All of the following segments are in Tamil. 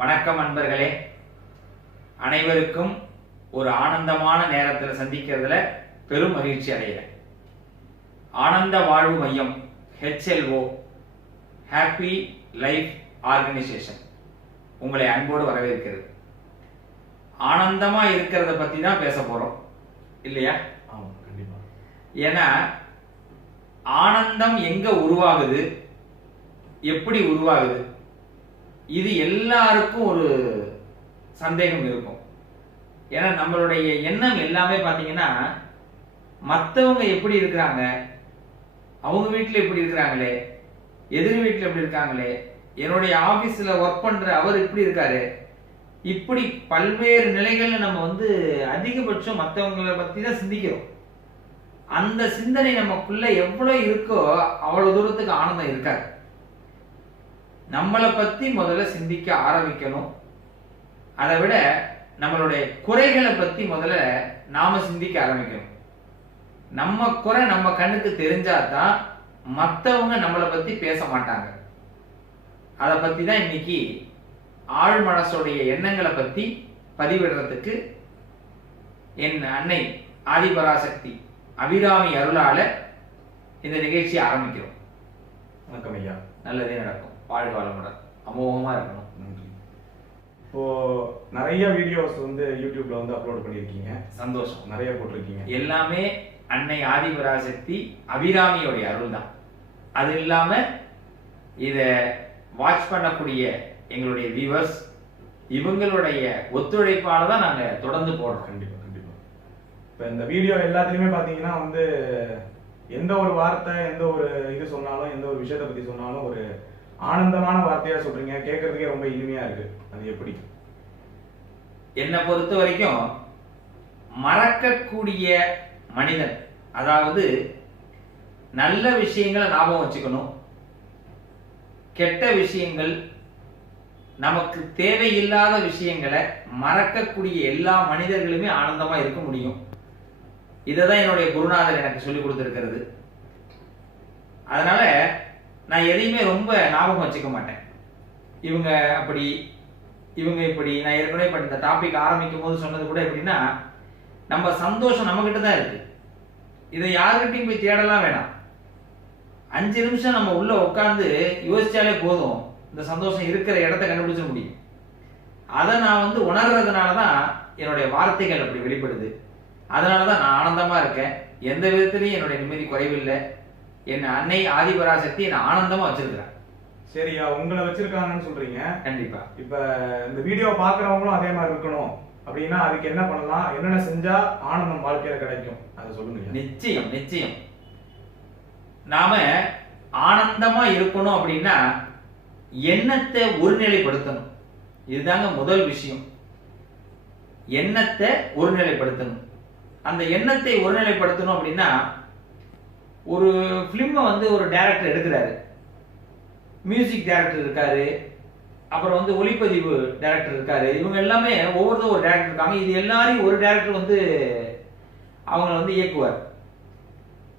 வணக்கம் அன்பர்களே. அனைவருக்கும் ஒரு ஆனந்தமான நேரத்தில் சந்திக்கிறதுல பெரும் மகிழ்ச்சி அடைகிறேன் ஆனந்த வாழ்வு மையம் ஹெச்எல்ஓ ஹாப்பி லைஃப் ஆர்கனைசேஷன் உங்களை அன்போடு வரவேற்கிறது. ஆனந்தமா இருக்கிறத பத்தி தான் பேச போறோம். இல்லையா? ஏன்னா ஆனந்தம் எங்க உருவாகுது? எப்படி உருவாகுது? இது எல்லாருக்கும் ஒரு சந்தேகம் இருக்கும். ஏன்னா நம்மளுடைய எண்ணம் எல்லாமே பார்த்தீங்கன்னா மற்றவங்க எப்படி இருக்கிறாங்க அவங்க வீட்டில் எப்படி இருக்கிறாங்களே எதிர் வீட்டில் எப்படி இருக்காங்களே என்னுடைய ஆஃபீஸில் ஒர்க் பண்ணுற அவர் இப்படி இருக்காரு இப்படி பல்வேறு நிலைகள்ல நம்ம வந்து அதிகபட்சம் மற்றவங்களை பற்றி தான் சிந்திக்கிறோம். அந்த சிந்தனை நமக்குள்ள எவ்வளவு இருக்கோ அவ்வளவு தூரத்துக்கு ஆனந்தம் இருக்காது. நம்மளை பத்தி முதல்ல சிந்திக்க ஆரம்பிக்கணும். அதை விட நம்மளுடைய குறைகளை பத்தி முதல்ல நாம சிந்திக்க ஆரம்பிக்கணும். நம்ம குறை நம்ம கண்ணுக்கு தெரிஞ்சாதான் மற்றவங்க நம்மளை பத்தி பேச மாட்டாங்க. அதை பத்தி தான் இன்னைக்கு ஆழ் மனசுடைய எண்ணங்களை பத்தி பதிவிடுறதுக்கு என் அன்னை ஆதிபராசக்தி அபிராமி அருளால இந்த நிகழ்ச்சியை ஆரம்பிக்கிறோம். வணக்கம் ஐயா. நல்லதே நடக்கும். வாழ்க வளமுடன் அமோகமா இருக்கணும் நன்றி இப்போ நிறைய வீடியோஸ் வந்து யூடியூப்ல வந்து அப்லோட் பண்ணியிருக்கீங்க. சந்தோஷம். நிறைய போட்டிருக்கீங்க. எல்லாமே அன்னை ஆதிபராசக்தி அபிராமியோடைய அருள் தான். அது இல்லாம இத வாட்ச் பண்ணக்கூடிய எங்களுடைய வியூவர்ஸ் இவங்களுடைய ஒத்துழைப்பால தான் நாங்க தொடர்ந்து போடுறோம். கண்டிப்பா கண்டிப்பா. இப்போ இந்த வீடியோ எல்லாத்துலயுமே பாத்தீங்கன்னா வந்து எந்த ஒரு வார்த்தை எந்த ஒரு இது சொன்னாலும் எந்த ஒரு விஷயத்தை பத்தி சொன்னாலும் ஒரு ஆனந்தமான வார்த்தையா சொல்றீங்க. கேட்கறதுக்கே ரொம்ப இனிமையா இருக்கு. அது எப்படி? என்னை பொறுத்த வரைக்கும் மறக்கக்கூடிய மனிதன் அதாவது நல்ல விஷயங்களை ஞாபகம் வச்சுக்கணும். கெட்ட விஷயங்கள் நமக்கு தேவையில்லாத விஷயங்களை மறக்கக்கூடிய எல்லா மனிதர்களுமே ஆனந்தமா இருக்க முடியும். இதை தான் என்னுடைய குருநாதர் எனக்கு சொல்லி கொடுத்துருக்கிறது. அதனால நான் எதையுமே ரொம்ப ஞாபகம் வச்சுக்க மாட்டேன். இவங்க அப்படி இவங்க இப்படி நான் ஏற்கனவே இப்போ இந்த டாபிக் ஆரம்பிக்கும் போது சொன்னது கூட எப்படின்னா நம்ம சந்தோஷம் நம்மக்கிட்ட தான் இருக்கு. இதை யாருக்கிட்டையும் போய் தேடலாம் வேணாம். அஞ்சு நிமிஷம் நம்ம உள்ள உட்காந்து யோசிச்சாலே போதும். இந்த சந்தோஷம் இருக்கிற இடத்த கண்டுபிடிச்ச முடியும். அதை நான் வந்து உணர்றதுனால தான் என்னுடைய வார்த்தைகள் அப்படி வெளிப்படுது. அதனால தான் நான் ஆனந்தமாக இருக்கேன். எந்த விதத்திலையும் என்னுடைய நிம்மதி குறைவில்லை. என் அன்னை ஆதிபராசக்தி என்னை ஆனந்தமா வச்சிருக்கிறேன் சரியா உங்களை வச்சிருக்காங்கன்னு சொல்றீங்க. கண்டிப்பா. இப்ப இந்த வீடியோ பாக்குறவங்களும் அதே மாதிரி இருக்கணும். அப்படின்னா அதுக்கு என்ன பண்ணலாம்? என்னென்ன செஞ்சா ஆனந்தம் வாழ்க்கையில கிடைக்கும்? அதை சொல்லுங்க. நிச்சயம் நிச்சயம். நாம ஆனந்தமா இருக்கணும் அப்படின்னா எண்ணத்தை ஒருநிலைப்படுத்தணும். இதுதாங்க முதல் விஷயம். எண்ணத்தை ஒருநிலைப்படுத்தணும். அந்த எண்ணத்தை ஒருநிலைப்படுத்தணும் அப்படின்னா ஒரு ஃபிலிமை வந்து ஒரு டைரக்டர் எடுக்கிறாரு. மியூசிக் டைரக்டர் இருக்காரு. அப்புறம் வந்து ஒளிப்பதிவு டைரக்டர் இருக்காரு. இவங்க எல்லாமே ஒவ்வொருத்தரும் ஒரு டைரக்டர் இருக்காங்க. இது எல்லாரையும் ஒரு டைரக்டர் வந்து அவங்கள வந்து இயக்குவார்.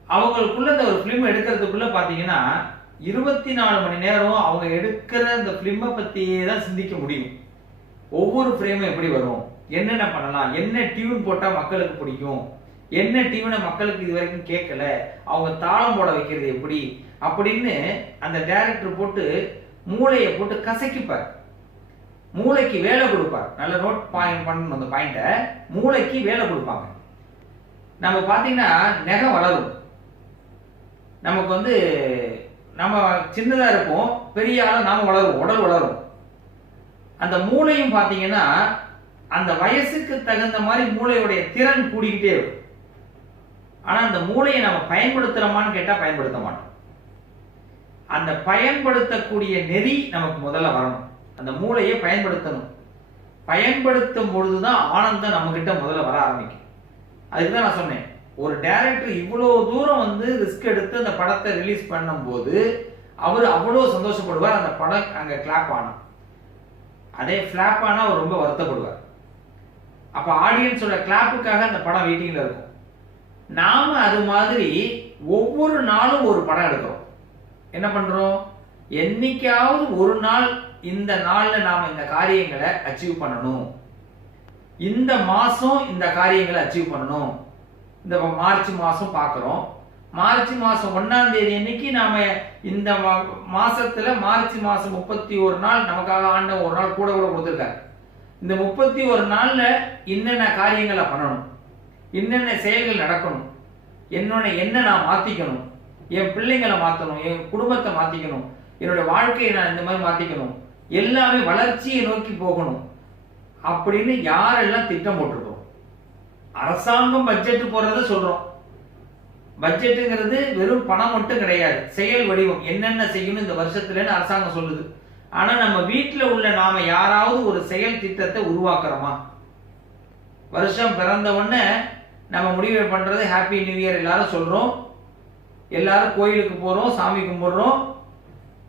அவங்களுக்குள்ள இந்த ஒரு ஃபிலிம் எடுக்கிறதுக்குள்ள பார்த்தீங்கன்னா இருபத்தி நாலு மணி நேரம் அவங்க எடுக்கிற அந்த ஃபிலிமை பற்றியே தான் சிந்திக்க முடியும். ஒவ்வொரு ஃப்ரேமும் எப்படி வரும்? என்னென்ன பண்ணலாம்? என்ன டியூன் போட்டால் மக்களுக்கு பிடிக்கும்? என்ன டியூனை மக்களுக்கு இது வரைக்கும் கேட்கல அவங்க தாளம் போட வைக்கிறது எப்படி? அப்படின்னு அந்த டைரக்டர் போட்டு மூளையை போட்டு கசக்கிப்பார். மூளைக்கு வேலை கொடுப்பார். நல்ல நோட் பாயிண்ட் பண்ணணும் அந்த பாயிண்ட்டை மூளைக்கு வேலை கொடுப்பாங்க. நம்ம பார்த்தீங்கன்னா நெகை வளரும். நமக்கு வந்து நம்ம சின்னதாக இருப்போம் பெரிய ஆளாக நாம வளரும் உடல் வளரும். அந்த மூளையும் பார்த்தீங்கன்னா அந்த வயசுக்கு தகுந்த மாதிரி மூளையுடைய திறன் கூடிக்கிட்டே இருக்கும். ஆனால் அந்த மூளையை நம்ம பயன்படுத்துகிறோமான்னு கேட்டால் பயன்படுத்த மாட்டோம். அந்த பயன்படுத்தக்கூடிய நெறி நமக்கு முதல்ல வரணும். அந்த மூளையை பயன்படுத்தணும். பயன்படுத்தும் பொழுதுதான் ஆனந்தம் நம்மக்கிட்ட முதல்ல வர ஆரம்பிக்கும். அதுக்கு தான் நான் சொன்னேன். ஒரு டேரக்டர் இவ்வளோ தூரம் வந்து ரிஸ்க் எடுத்து அந்த படத்தை ரிலீஸ் பண்ணும்போது அவர் அவ்வளோ சந்தோஷப்படுவார். அந்த படம் அங்கே கிளாப் ஆனா. அதே ஃப்ளாப் ஆனால் அவர் ரொம்ப வருத்தப்படுவார். அப்போ ஆடியன்ஸோட கிளாப்புக்காக அந்த படம் வெயிட்டிங்கில் இருக்கும். நாம அது மாதிரி ஒவ்வொரு நாளும் ஒரு படம் எடுக்கிறோம். என்ன பண்றோம்? என்னைக்காவது ஒரு நாள் இந்த நாள்ல நாம இந்த காரியங்களை அச்சீவ் பண்ணணும். இந்த மாசம் இந்த காரியங்களை அச்சீவ் பண்ணணும். இந்த மார்ச் மாசம் பார்க்குறோம். மார்ச் மாசம் ஒன்னாம் தேதி அன்னைக்கு நாம இந்த மா- மாசத்துல மார்ச் மாசம் முப்பத்தி ஒரு நாள் நமக்காக ஆண்ட ஒரு நாள் கூட கூட கொடுத்துருக்காரு. இந்த முப்பத்தி ஒரு நாள்ல என்னென்ன காரியங்களை பண்ணணும்? என்னென்ன செயல்கள் நடக்கணும்? என்னோட என்ன நான் மாற்றிக்கணும் என் பிள்ளைங்களை மாற்றணும் என் குடும்பத்தை மாற்றிக்கணும் என்னோட வாழ்க்கையை நான் இந்த மாதிரி மாற்றிக்கணும் எல்லாமே வளர்ச்சியை நோக்கி போகணும். அப்படின்னு யாரெல்லாம் திட்டம் போட்டிருக்கோம்? அரசாங்கம் பட்ஜெட் போடுறத சொல்றோம். பட்ஜெட்டுங்கிறது வெறும் பணம் மட்டும் கிடையாது. செயல் வடிவம். என்னென்ன செய்யணும் இந்த வருஷத்துலன்னு அரசாங்கம் சொல்லுது. ஆனா நம்ம வீட்டில் உள்ள நாம யாராவது ஒரு செயல் திட்டத்தை உருவாக்குறோமா? வருஷம் பிறந்த உடனே நம்ம முடிவு பண்றது ஹாப்பி நியூ இயர் எல்லாரும் சொல்றோம். எல்லாரும் கோயிலுக்கு போறோம் சாமி கும்பிடுறோம்.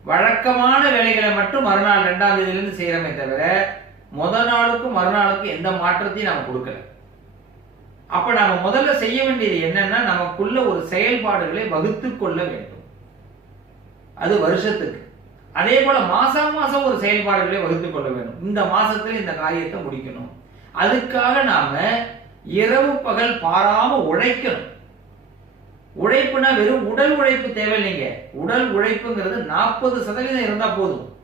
வழக்கமான வேலைகளை மட்டும் மறுநாள் ரெண்டாம் தேதியிலிருந்து செய்யறோமே தவிர முத நாளுக்கும் மறுநாளுக்கும் எந்த மாற்றத்தையும் நம்ம கொடுக்கல. அப்ப நாம முதல்ல செய்ய வேண்டியது என்னன்னா நமக்குள்ள ஒரு செயல்பாடுகளை வகுத்து கொள்ள வேண்டும். அது வருஷத்துக்கு. அதே போல மாசம் மாசம் ஒரு செயல்பாடுகளை வகுத்து கொள்ள வேண்டும். இந்த மாசத்துல இந்த காரியத்தை முடிக்கணும். அதுக்காக நாம இரவு பகல் பாராம உழைக்கணும். உழைப்புனா வெறும் உடல் உழைப்பு தேவையில்லைங்க. உடல் உழைப்புங்கிறது நாற்பது சதவீதம் இருந்தா போதும்.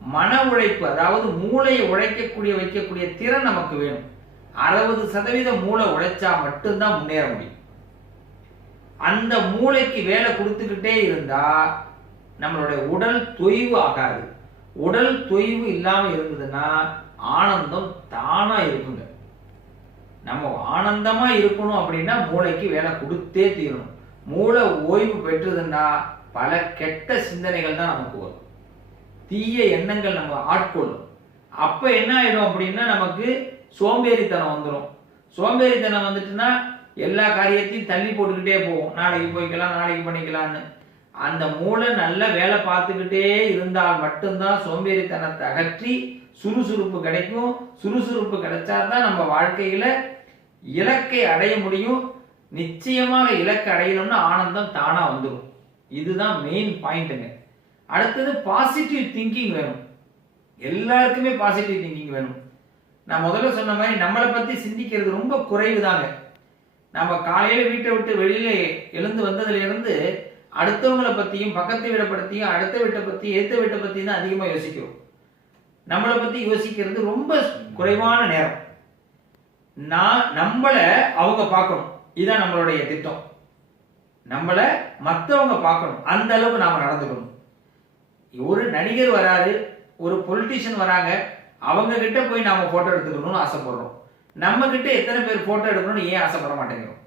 மன உழைப்பு அதாவது மூளையை உழைக்கக்கூடிய வைக்கக்கூடிய திறன் நமக்கு வேணும். அறுபது சதவீதம் மூளை உழைச்சா மட்டும்தான் முன்னேற முடியும். அந்த மூளைக்கு வேலை கொடுத்துக்கிட்டே இருந்தா நம்மளுடைய உடல் தொய்வு ஆகாது. உடல் தொய்வு இல்லாமல் இருந்ததுன்னா ஆனந்தம் தானா இருக்குங்க. நம்ம ஆனந்தமா இருக்கணும் அப்படின்னா மூளைக்கு வேலை கொடுத்தே தீரணும். மூளை ஓய்வு பெற்றதுன்னா பல கெட்ட சிந்தனைகள் தான் நமக்கு வரும். தீய எண்ணங்கள் நம்ம ஆட்கொள்ளும். அப்ப என்ன ஆயிடும் அப்படின்னா நமக்கு சோம்பேறித்தனம் வந்துடும் சோம்பேறித்தனம் வந்துட்டுன்னா எல்லா காரியத்தையும் தள்ளி போட்டுக்கிட்டே போகும். நாளைக்கு போய்க்கலாம் நாளைக்கு பண்ணிக்கலாம்னு. அந்த மூளை நல்ல வேலை பார்த்துக்கிட்டே இருந்தால் மட்டும்தான் சோம்பேறித்தனத்தை அகற்றி சுறுசுறுப்பு கிடைக்கும். சுறுசுறுப்பு கிடைச்சாதான் நம்ம வாழ்க்கையில இலக்கை அடைய முடியும். நிச்சயமாக இலக்கை அடையணும்னா ஆனந்தம் தானா வந்துடும் இதுதான் மெயின் பாயிண்ட்டுங்க அடுத்தது பாசிட்டிவ் திங்கிங் வேணும். எல்லாருக்குமே பாசிட்டிவ் திங்கிங் வேணும். நான் முதல்ல சொன்ன மாதிரி நம்மளை பத்தி சிந்திக்கிறது ரொம்ப குறைவு தாங்க நம்ம காலையில வீட்டை விட்டு வெளியில எழுந்து வந்ததுல இருந்து அடுத்தவங்களை பத்தியும் பக்கத்து வீட்டை பத்தியும் அடுத்த வீட்டை பற்றி ஏத்த வீட்டை பத்தியும் தான் அதிகமா யோசிக்கிறோம். நம்மளை பத்தி யோசிக்கிறது ரொம்ப குறைவான நேரம். நான் நம்மள அவங்க பார்க்கணும். இதுதான் நம்மளுடைய திட்டம். நம்மள மத்தவங்க பார்க்கணும். அந்த அளவுக்கு நாம நடந்துக்கணும். ஒரு நடிகர் வராரு ஒரு பொலிட்டிஷியன் வராங்க அவங்க கிட்ட போய் நாம போட்டோ எடுத்துக்கணும்னு ஆசைப்படுறோம். நம்ம கிட்ட எத்தனை பேர் போட்டோ எடுக்கணும்னு ஏன் ஆசைப்பட மாட்டேங்கிறோம்?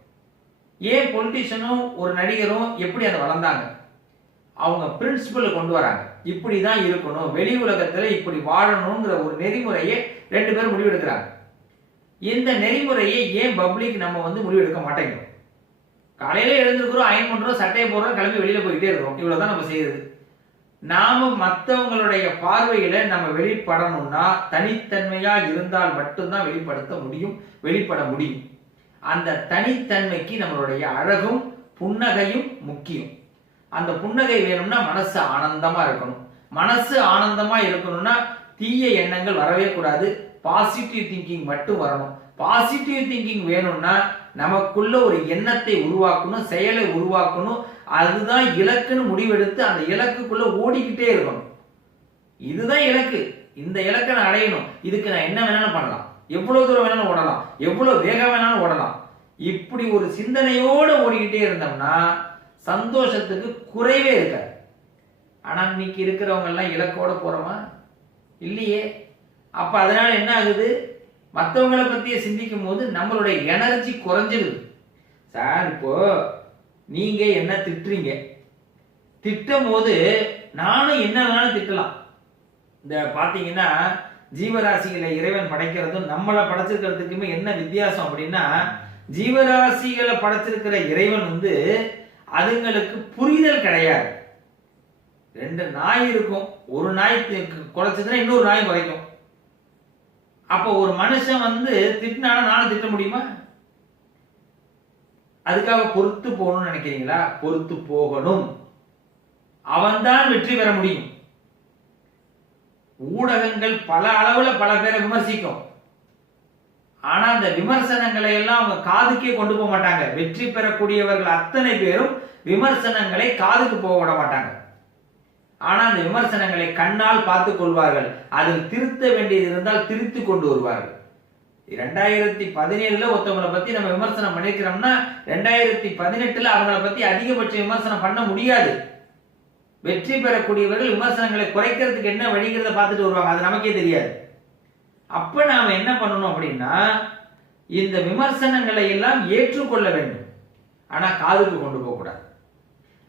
ஏன் பொலிட்டிஷியனும் ஒரு நடிகரும் எப்படி அதை வளர்ந்தாங்க? அவங்க பிரின்சிபலை கொண்டு வராங்க. இப்படி தான் இருக்கணும். வெளி உலகத்துல இப்படி வாழணுங்கிற ஒரு நெறிமுறையை ரெண்டு பேரும் முடிவெடுக்கிறாங்க. இந்த நெறிமுறையை ஏன் பப்ளிக் நம்ம வந்து முடிவெடுக்க மாட்டேங்கிறோம்? காலையில எழுந்திருக்கிறோம் அயன் பண்றோம் சட்டையை போடுறோம் கிளம்பி வெளியில போயிட்டே இருக்கிறோம். இவ்வளவுதான் நம்ம செய்யறது. நாம மற்றவங்களுடைய பார்வையில நம்ம வெளிப்படணும்னா தனித்தன்மையா இருந்தால் மட்டும்தான் வெளிப்படுத்த முடியும் வெளிப்பட முடியும். அந்த தனித்தன்மைக்கு நம்மளுடைய அழகும் புன்னகையும் முக்கியம். அந்த புன்னகை வேணும்னா மனசு ஆனந்தமா இருக்கணும். மனசு ஆனந்தமா இருக்கணும்னா தீய எண்ணங்கள் வரவே கூடாது. பாசிட்டிவ் திங்கிங் மட்டும் வரணும். பாசிட்டிவ் திங்கிங் வேணும்னா நமக்குள்ள ஒரு எண்ணத்தை உருவாக்கணும் செயலை உருவாக்கணும். அதுதான் இலக்குன்னு முடிவெடுத்து அந்த இலக்குக்குள்ள ஓடிக்கிட்டே இருக்கணும். இதுதான் இலக்கு. இந்த இலக்கை நான் அடையணும். இதுக்கு நான் என்ன வேணாலும் பண்ணலாம். எவ்வளவு தூரம் வேணாலும் ஓடலாம். எவ்வளவு வேகம் வேணாலும் ஓடலாம். இப்படி ஒரு சிந்தனையோட ஓடிக்கிட்டே இருந்தோம்னா சந்தோஷத்துக்கு குறைவே இருக்காது. ஆனால் இன்னைக்கு இருக்கிறவங்க எல்லாம் இலக்கோட போறோமா? இல்லையே. அப்ப அதனால என்ன ஆகுது? மற்றவங்களை பத்தியே சிந்திக்கும் போது நம்மளுடைய எனர்ஜி குறைஞ்சிருது சார் இப்போ நீங்க என்ன திட்டுறீங்க? திட்டும் போது நானும் என்ன வேணாலும் திட்டலாம். இந்த பாத்தீங்கன்னா ஜீவராசிகளை இறைவன் படைக்கிறதும் நம்மளை படைச்சிருக்கிறதுக்குமே என்ன வித்தியாசம் அப்படின்னா ஜீவராசிகளை படைச்சிருக்கிற இறைவன் வந்து அதுங்களுக்கு புரிதல் கிடையாது. ரெண்டு நாய் இருக்கும் ஒரு நாய் குறைச்சதுன்னா இன்னொரு நாய் குறைக்கும் அப்போ ஒரு மனுஷன் வந்து திட்டினானா நானும் திட்ட முடியுமா? அதுக்காக பொறுத்து போகணும்னு நினைக்கிறீங்களா? பொறுத்து போகணும். அவன்தான் வெற்றி பெற முடியும். ஊடகங்கள் பல அளவுல பல பேரை விமர்சிக்கும். ஆனா அந்த விமர்சனங்களை எல்லாம் அவங்க காதுக்கே கொண்டு போக மாட்டாங்க. வெற்றி பெறக்கூடியவர்கள் அத்தனை பேரும் விமர்சனங்களை காதுக்கு போக விட மாட்டாங்க. ஆனா அந்த விமர்சனங்களை கண்ணால் பார்த்து கொள்வார்கள். அதில் திருத்த வேண்டியது இருந்தால் திருத்தி கொண்டு வருவார்கள். ரெண்டாயிரத்தி பதினேழுல ஒருத்தவங்களை பத்தி நம்ம விமர்சனம் பண்ணிருக்கிறோம்னா ரெண்டாயிரத்தி பதினெட்டுல அவங்கள பத்தி அதிகபட்ச விமர்சனம் பண்ண முடியாது. வெற்றி பெறக்கூடியவர்கள் விமர்சனங்களை குறைக்கிறதுக்கு என்ன வழிங்கிறத பார்த்துட்டு வருவாங்க. அது நமக்கே தெரியாது. அப்ப நாம என்ன பண்ணணும் அப்படின்னா இந்த விமர்சனங்களை எல்லாம் ஏற்றுக்கொள்ள வேண்டும். ஆனா காதுக்கு கொண்டு போக கூடாது.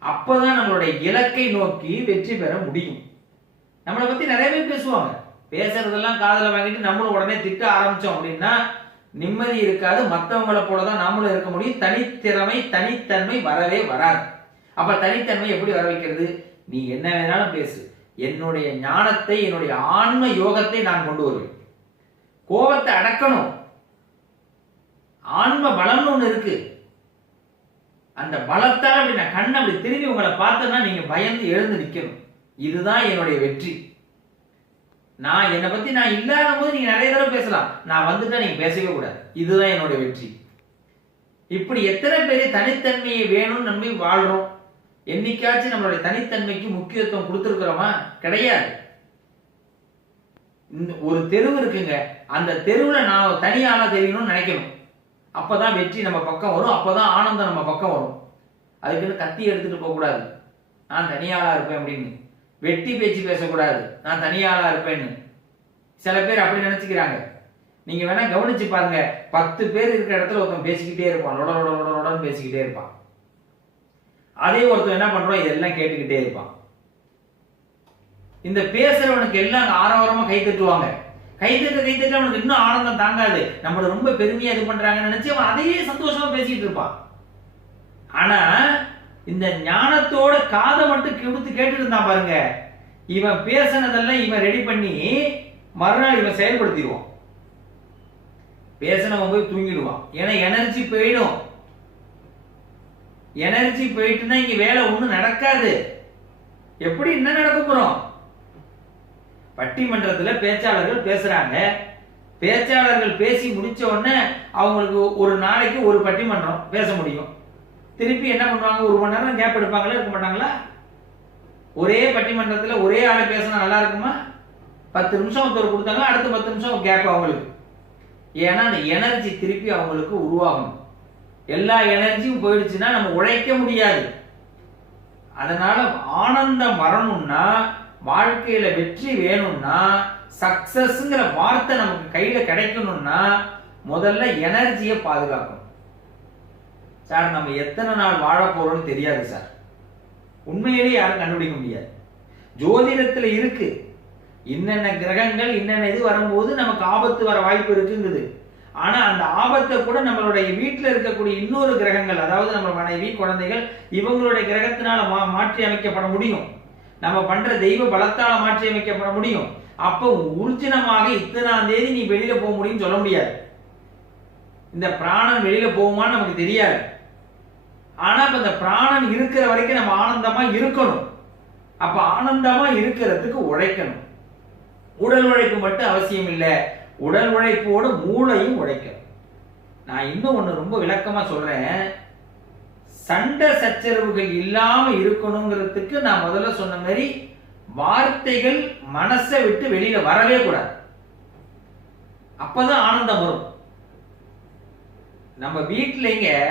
அப்பதான் நம்மளுடைய இலக்கை நோக்கி வெற்றி பெற முடியும். நம்மளை பத்தி நிறைய பேர் பேசுவாங்க. பேசுறதெல்லாம் காதில் வாங்கிட்டு நம்மளும் உடனே திட்ட ஆரம்பிச்சோம் அப்படின்னா நிம்மதி இருக்காது. மற்றவங்கள போலதான் நாமளும் இருக்க முடியும். தனித்திறமை தனித்தன்மை வரவே வராது. அப்ப தனித்தன்மை எப்படி வர வைக்கிறது? நீ என்ன வேணாலும் பேசு. என்னுடைய ஞானத்தை என்னுடைய ஆன்ம யோகத்தை நான் கொண்டு வருவேன். கோபத்தை அடக்கணும். ஆன்ம பலம்னு ஒண்ணு இருக்கு. அந்த பலத்தால் அப்படி நான் கண்ணை அப்படி திரும்பி உங்களை பார்த்தேன்னா நீங்க பயந்து எழுந்து நிற்கணும் இதுதான் என்னுடைய வெற்றி. நான் என்னை பத்தி நான் இல்லாத போது நீங்க நிறைய தடவை பேசலாம். நான் வந்துட்டா நீங்க பேசவே கூடாது. இதுதான் என்னுடைய வெற்றி. இப்படி எத்தனை பேர் தனித்தன்மையை வேணும்னு நம்பி வாழ்றோம். என்னைக்காச்சும் நம்மளுடைய தனித்தன்மைக்கு முக்கியத்துவம் கொடுத்துருக்குறோமா? கிடையாது. ஒரு தெருவு இருக்குங்க. அந்த தெருவுல நான் தனியாக தெரியணும்னு நினைக்கணும். அப்பதான் வெற்றி நம்ம பக்கம் வரும். அப்பதான் ஆனந்தம் நம்ம பக்கம் வரும். அதுக்குன்னு கத்தி எடுத்துட்டு போக கூடாது. நான் தனியாளா இருப்பேன் அப்படின்னு. வெட்டி பேச்சு பேசக்கூடாது. நான் தனியாளா இருப்பேன்னு. சில பேர் அப்படி நினைச்சுக்கிறாங்க. நீங்க வேணா கவனிச்சு பாருங்க. பத்து பேர் இருக்கிற இடத்துல ஒருத்தன் பேசிக்கிட்டே இருப்பான். லொட லொட லொடன்னு பேசிக்கிட்டே இருப்பான். அதே ஒருத்தன் என்ன பண்றான்? இதெல்லாம் கேட்டுக்கிட்டே இருப்பான். இந்த பேசுறவனுக்கு எல்லாம் ஆரவாரமா கை தட்டுவாங்க. கை தட்ட கை தட்ட அவனுக்கு இன்னும் ஆனந்தம் தாங்காது. நம்மள ரொம்ப பெருமையா இது பண்றாங்கன்னு நினைச்சு அவன் அதையே சந்தோஷமா பேசிட்டு இருப்பான். ஆனா இந்த ஞானத்தோட காதை மட்டும் கெடுத்து கேட்டுட்டு இருந்தான் பாருங்க. இவன் பேசினதெல்லாம் இவன் ரெடி பண்ணி மறுநாள் இவன் செயல்படுத்திடுவான். பேசினவன் போய் தூங்கிடுவான். ஏன்னா எனர்ஜி போயிடும். எனர்ஜி போயிட்டுனா இங்க வேலை ஒண்ணும் நடக்காது. எப்படி என்ன நடக்க போறோம்? பட்டிமன்றத்துல பேச்சாளர்கள் பேசுறாங்க. பேச்சாளர்கள் பேசி முடிச்ச உடனே அவங்களுக்கு ஒரு நாளைக்கு ஒரு பட்டிமன்றம் பேச முடியும். திருப்பி என்ன பண்ணுவாங்க? ஒரு மணி நேரம் கேப் எடுப்பாங்களா? இருக்க மாட்டாங்களா? ஒரே பட்டிமன்றத்துல ஒரே ஆளை பேசினா நல்லா இருக்குமா? பத்து நிமிஷம் ஒருத்தர் கொடுத்தாங்க அடுத்த பத்து நிமிஷம் கேப் அவங்களுக்கு. ஏன்னா அந்த எனர்ஜி திருப்பி அவங்களுக்கு உருவாகும் எல்லா எனர்ஜியும் போயிடுச்சுன்னா நம்ம உழைக்க முடியாது. அதனால ஆனந்தம் வரணும்னா வாழ்க்கையில வெற்றி வேணும்னா சக்சஸ்ங்கிற வார்த்தை நமக்கு கையில கிடைக்கணும்னா முதல்ல எனர்ஜியை பாதுகாக்கணும். சார் நம்ம எத்தனை நாள் வாழ போறோம்னு தெரியாது சார் உண்மையிலேயே யாரும் கண்டுபிடிக்க முடியாது. ஜோதிடத்துல இருக்கு. என்னென்ன கிரகங்கள் இன்னென்ன இது வரும்போது நமக்கு ஆபத்து வர வாய்ப்பு இருக்குங்குது. ஆனா அந்த ஆபத்தை கூட நம்மளுடைய வீட்டில் இருக்கக்கூடிய இன்னொரு கிரகங்கள் அதாவது நம்ம மனைவி குழந்தைகள் இவங்களுடைய கிரகத்தினால மா மாற்றி அமைக்கப்பட முடியும். நம்ம பண்ற தெய்வ பலத்தால மாற்றி அமைக்கப்பட முடியும். அப்போ ஊர்ஜினமாக இத்தனாம் தேதி நீ வெளியில போக முடியும்னு சொல்ல முடியாது. இந்த பிராணன் வெளியில போகுமான்னு நமக்கு தெரியாது. ஆனா இப்ப இந்த பிராணன் இருக்கிற வரைக்கும் நம்ம ஆனந்தமா இருக்கணும். அப்ப ஆனந்தமா இருக்கிறதுக்கு உழைக்கணும். உடல் உழைப்பு மட்டும் அவசியம் இல்லை. உடல் உழைப்போடு மூளையும் உழைக்கணும். நான் இன்னும் ஒண்ணு ரொம்ப விளக்கமா சொல்றேன். சண்டை சச்சரவுகள் இல்லாம இருக்கணுங்கிறதுக்கு நான் முதல்ல சொன்ன மாதிரி வார்த்தைகள் மனசை விட்டு வெளியில வரவே கூடாது. அப்பதான் ஆனந்தம் வரும். நம்ம வீட்டிலைங்க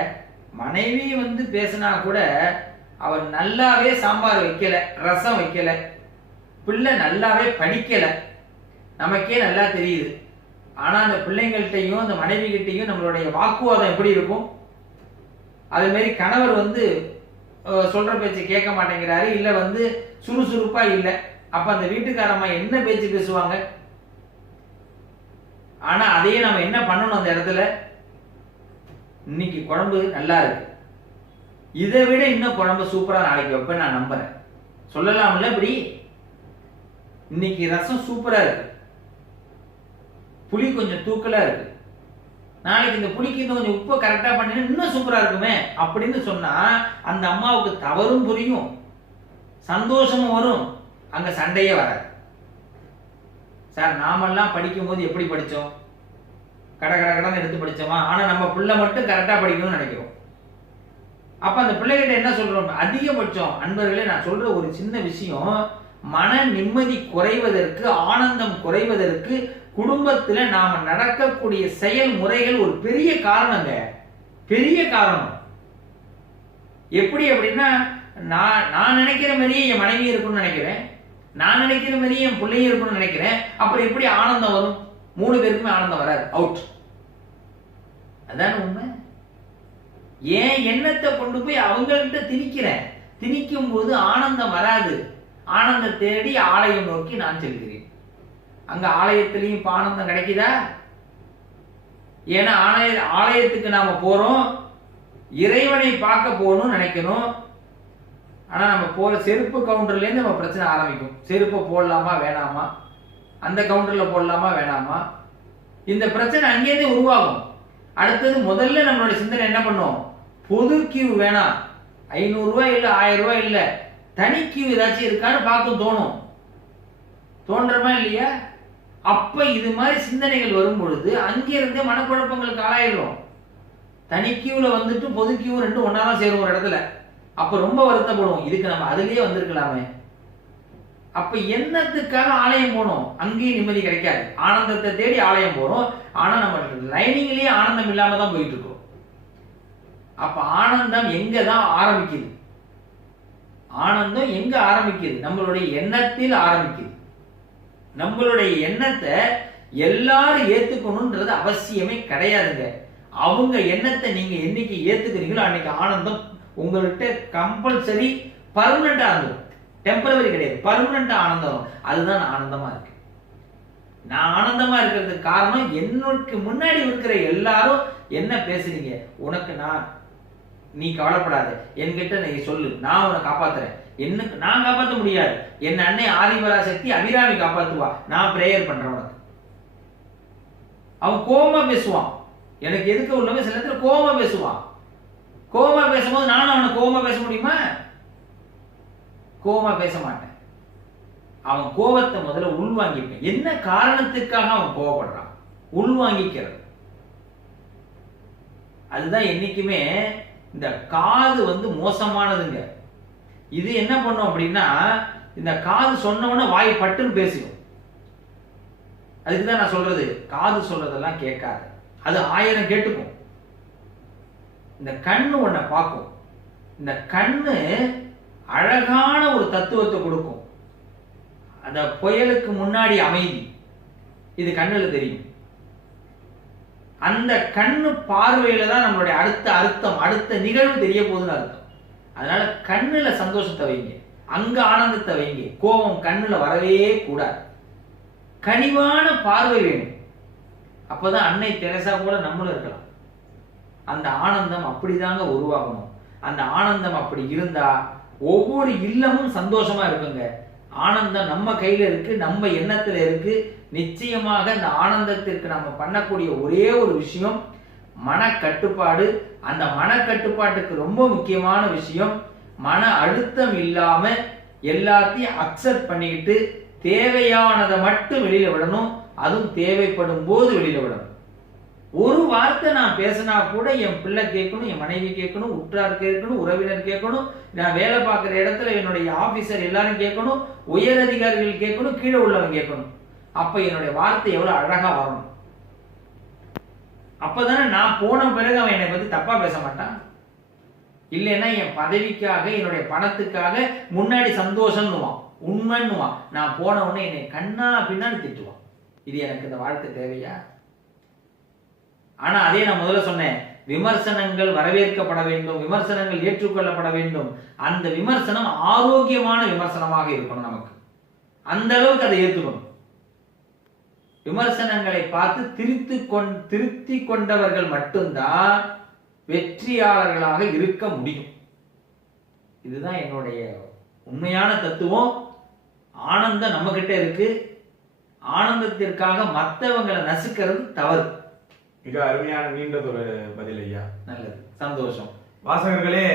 மனைவி வந்து பேசினா கூட அவன் நல்லாவே சாம்பார் வைக்கல ரசம் வைக்கல பிள்ளை நல்லாவே படிக்கல. நமக்கே நல்லா தெரியுது. ஆனா அந்த பிள்ளைங்கள்ட்டையும் அந்த மனைவி கிட்டையும் நம்மளுடைய வாக்குவாதம் எப்படி இருக்கும்? அதே மாதிரி கணவர் வந்து சொல்ற பேச்சு கேட்க மாட்டேங்கிறாரு இல்ல வந்து சுறுசுறுப்பா இல்லை. அப்ப அந்த வீட்டுக்காரம்மா என்ன பேச்சு பேசுவாங்க? ஆனா அதையே நம்ம என்ன பண்ணணும் அந்த இடத்துல? இன்னைக்கு குழம்பு நல்லா இருக்கு. இதை விட இன்னும் குழம்பு சூப்பரா நாளைக்கு வைப்பேன் நான் நம்புறேன். சொல்லலாம்ல இப்படி? இன்னைக்கு ரசம் சூப்பரா இருக்கு. புளி கொஞ்சம் தூக்கலா இருக்கு. நாளைக்கு இந்த புளிக்கு இன்னும் கொஞ்சம் உப்பு கரெக்டாக பண்ணினா இன்னும் சூப்பராக இருக்குமே அப்படின்னு சொன்னால் அந்த அம்மாவுக்கு தவறும் புரியும். சந்தோஷமும் வரும். அங்கே சண்டையே வராது. சார் நாமெல்லாம் படிக்கும்போது எப்படி படித்தோம் கட கட கடன்னு எடுத்து படித்தோமா ஆனால் நம்ம பிள்ளை மட்டும் கரெக்டாக படிக்கணும்னு நினைக்கிறோம். அப்போ அந்த பிள்ளைகிட்ட என்ன சொல்கிறோம் அதிகபட்சம் அன்பர்களே நான் சொல்கிற ஒரு சின்ன விஷயம் மன நிம்மதி குறைவதற்கு ஆனந்தம் குறைவதற்கு குடும்பத்துல நாம நடக்கக்கூடிய செயல்முறைகள் ஒரு பெரிய காரணங்க. பெரிய காரணம். எப்படி அப்படின்னா நான் நான் நினைக்கிற மாதிரியே என் மனைவி இருக்கும்னு நினைக்கிறேன். நான் நினைக்கிற மாதிரியே என் பிள்ளையும் இருக்கும்னு நினைக்கிறேன். அப்புறம் எப்படி ஆனந்தம் வரும்? மூணு பேருக்குமே ஆனந்தம் வராது. அவுட் அதான உண்மை? ஏன் எண்ணத்தை கொண்டு போய் அவங்கள்ட்ட திணிக்கிறேன்? திணிக்கும் போது ஆனந்தம் வராது. ஆனந்த தேடி ஆலயம் நோக்கி நான் செல்கிறேன். அங்க ஆலயத்திலையும் இப்ப ஆனந்தம் கிடைக்குதா? ஏன்னா ஆலய ஆலயத்துக்கு நாம போறோம். இறைவனை பார்க்க போகணும்னு நினைக்கணும். ஆனா நம்ம போற செருப்பு கவுண்டர்லேருந்து நம்ம பிரச்சனை ஆரம்பிக்கும். செருப்பை போடலாமா வேணாமா? அந்த கவுண்டர்ல போடலாமா வேணாமா? இந்த பிரச்சனை அங்கேயே உருவாகும். அடுத்தது முதல்ல நம்மளோட சிந்தனை என்ன பண்ணும்? பொது கியூ வேணாம். ஐநூறு ரூபாய் இல்ல ஆயிரம் ரூபாய் இல்லை. தனி கியூ ஏதாச்சும் இருக்கான்னு பார்க்க தோணும். தோன்றமா இல்லையா? அப்ப இது மாதிரி சிந்தனைகள் வரும் பொழுது அங்கிருந்தே மனக்குழப்பங்களுக்கு ஆளாயிடும் தனி கியூல வந்துட்டு பொது கியூ ரெண்டும் ஒன்னா தான் சேரும் ஒரு இடத்துல. அப்ப ரொம்ப வருத்தப்படும். இதுக்கு நம்ம அதுலயே வந்திருக்கலாமே. அப்ப என்னத்துக்காக ஆலயம் போனோம்? அங்கேயும் நிம்மதி கிடைக்காது. ஆனந்தத்தை தேடி ஆலயம் போறோம். ஆனா நம்ம லைனிங்லயே ஆனந்தம் இல்லாம தான் போயிட்டு இருக்கோம். அப்ப ஆனந்தம் எங்க தான் ஆரம்பிக்குது? ஆனந்தம் எங்க ஆரம்பிக்குது? நம்மளுடைய எண்ணத்தில் ஆரம்பிக்குது. நம்மளுடைய எண்ணத்தை எல்லாரும் ஏத்துக்கணும்ன்றது அவசியமே கிடையாதுங்க. அவங்க எண்ணத்தை நீங்க என்னைக்கு ஏத்துக்கிறீங்களோ அன்னைக்கு ஆனந்தம் உங்கள்கிட்ட கம்பல்சரி பர்மனண்டா இருந்தோம் டெம்பரவரி கிடையாது. பர்மனண்டா ஆனந்தம் அதுதான் ஆனந்தமா இருக்கு. நான் ஆனந்தமா இருக்கிறதுக்கு காரணம் என்னுக்கு முன்னாடி இருக்கிற எல்லாரும் என்ன பேசுறீங்க? உனக்கு நான் நீ கவலைப்படாத. என்கிட்ட நீ சொல்லு. நான் உன்னை காப்பாத்துறேன். என்ன நான் காப்பாத்த முடியாது. என் அன்னை ஆதிபரா சக்தி அபிராமி காப்பாத்துவா. நான் பிரேயர் பண்றேன் உனக்கு. அவன் கோபமா பேசுவான். எனக்கு எதுக்கு உள்ளவே சில நேரத்துல கோபமா பேசுவான். கோபமா பேசும்போது நானும் அவனை கோபமா பேச முடியுமா? கோபமா பேச மாட்டேன். அவன் கோபத்தை முதல்ல உள்வாங்கிப்பேன். என்ன காரணத்துக்காக அவன் கோவப்படுறான் உள்வாங்கிக்கிறது. அதுதான் என்னைக்குமே இந்த காது வந்து மோசமானதுங்க. இது என்ன பண்ணும் அப்படின்னா இந்த காது சொன்ன வாய் பட்டுன்னு பேசிடும். அதுக்கு தான் நான் சொல்றது காது சொல்றதெல்லாம் கேட்காது. அது ஆயிரம் கேட்டுக்கும். இந்த கண்ணு உன்னை பார்க்கும். இந்த கண்ணு அழகான ஒரு தத்துவத்தை கொடுக்கும். அந்த புயலுக்கு முன்னாடி அமைதி. இது கண்ணுல தெரியும். அந்த கண்ணு பார்வையில தான் நம்மளுடைய அடுத்த அர்த்தம் அடுத்த நிகழ்வு தெரிய போகுதுன்னு அர்த்தம். அதனால கண்ணுல சந்தோஷத்தை வைங்க. அங்க ஆனந்தத்தை வைங்க. கோபம் கண்ணுல வரவே கூடாது. கனிவான பார்வை வேணும். அப்பதான் அன்னை தெரசா கூட நம்மளும் இருக்கலாம். அந்த ஆனந்தம் அப்படிதாங்க உருவாகணும். அந்த ஆனந்தம் அப்படி இருந்தா ஒவ்வொரு இல்லமும் சந்தோஷமா இருக்குங்க. ஆனந்தம் நம்ம கையில இருக்கு நம்ம எண்ணத்துல இருக்கு. நிச்சயமாக அந்த ஆனந்தத்திற்கு நம்ம பண்ணக்கூடிய ஒரே ஒரு விஷயம் மனக்கட்டுப்பாடு. அந்த மனக்கட்டுப்பாட்டுக்கு ரொம்ப முக்கியமான விஷயம் மன அழுத்தம் இல்லாம எல்லாத்தையும் அக்செப்ட் பண்ணிக்கிட்டு தேவையானதை மட்டும் வெளியில விடணும். அதுவும் தேவைப்படும் போது வெளியில விடணும். ஒரு வார்த்தை நான் பேசினா கூட என் பிள்ளை கேட்கணும் என் மனைவி கேட்கணும் உற்றார் கேட்கணும் உறவினர் கேட்கணும் நான் வேலை பார்க்குற இடத்துல என்னுடைய ஆபீசர் எல்லாரும் கேட்கணும் உயர் அதிகாரிகள் கேட்கணும் கீழே உள்ளவங்க கேட்கணும். அப்ப என்னுடைய வார்த்தை எவ்வளவு அழகா வரணும். அப்பதானே நான் போன பிறகு அவன் என்னை பத்தி தப்பா பேச மாட்டான். இல்லைன்னா என் பதவிக்காக என்னுடைய பணத்துக்காக முன்னாடி சந்தோஷம்னுவான் உண்மைன்னுவான். நான் போன உடனே என்னை கண்ணா பின்னான்னு திட்டுவான். இது எனக்கு இந்த வாழ்க்கை தேவையா? ஆனா அதே நான் முதல்ல சொன்னேன். விமர்சனங்கள் வரவேற்கப்பட வேண்டும் விமர்சனங்கள் ஏற்றுக்கொள்ளப்பட வேண்டும். அந்த விமர்சனம் ஆரோக்கியமான விமர்சனமாக இருக்கணும் நமக்கு. அந்த அளவுக்கு அதை ஏற்றுக்கணும். விமர்சனங்களை பார்த்து திருத்தி கொண் திருத்தி கொண்டவர்கள் மட்டும்தான் வெற்றியாளர்களாக இருக்க முடியும். இதுதான் என்னுடைய உண்மையான தத்துவம். ஆனந்தம் நம்ம கிட்ட இருக்கு. ஆனந்தத்திற்காக மற்றவங்களை நசுக்கிறது தவறு. மிக அருமையான நீண்டதொரு பதில் ஐயா. நல்லது. சந்தோஷம். வாசகர்களே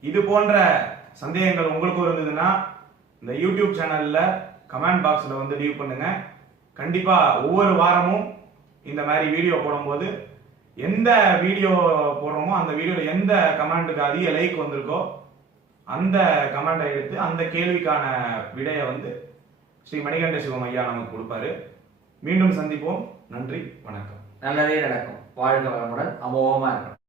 இது போன்ற சந்தேகங்கள் உங்களுக்கும் இருந்ததுன்னா இந்த யூடியூப் சேனல்ல கமெண்ட் பாக்ஸ்ல வந்து லீவ் பண்ணுங்க. கண்டிப்பா ஒவ்வொரு வாரமும் இந்த மாதிரி வீடியோ போடும்போது எந்த வீடியோ போடுறோமோ அந்த வீடியோல எந்த கமெண்ட்டுக்கு அதிக லைக் வந்திருக்கோ அந்த கமெண்டை எடுத்து அந்த கேள்விக்கான விடையை வந்து ஸ்ரீ மணிகண்ட சிவம் ஐயா நமக்கு கொடுப்பாரு. மீண்டும் சந்திப்போம். நன்றி வணக்கம். நல்லதே நடக்கும். வாழ்க வளமுடன். அமோகமாக இருக்கும்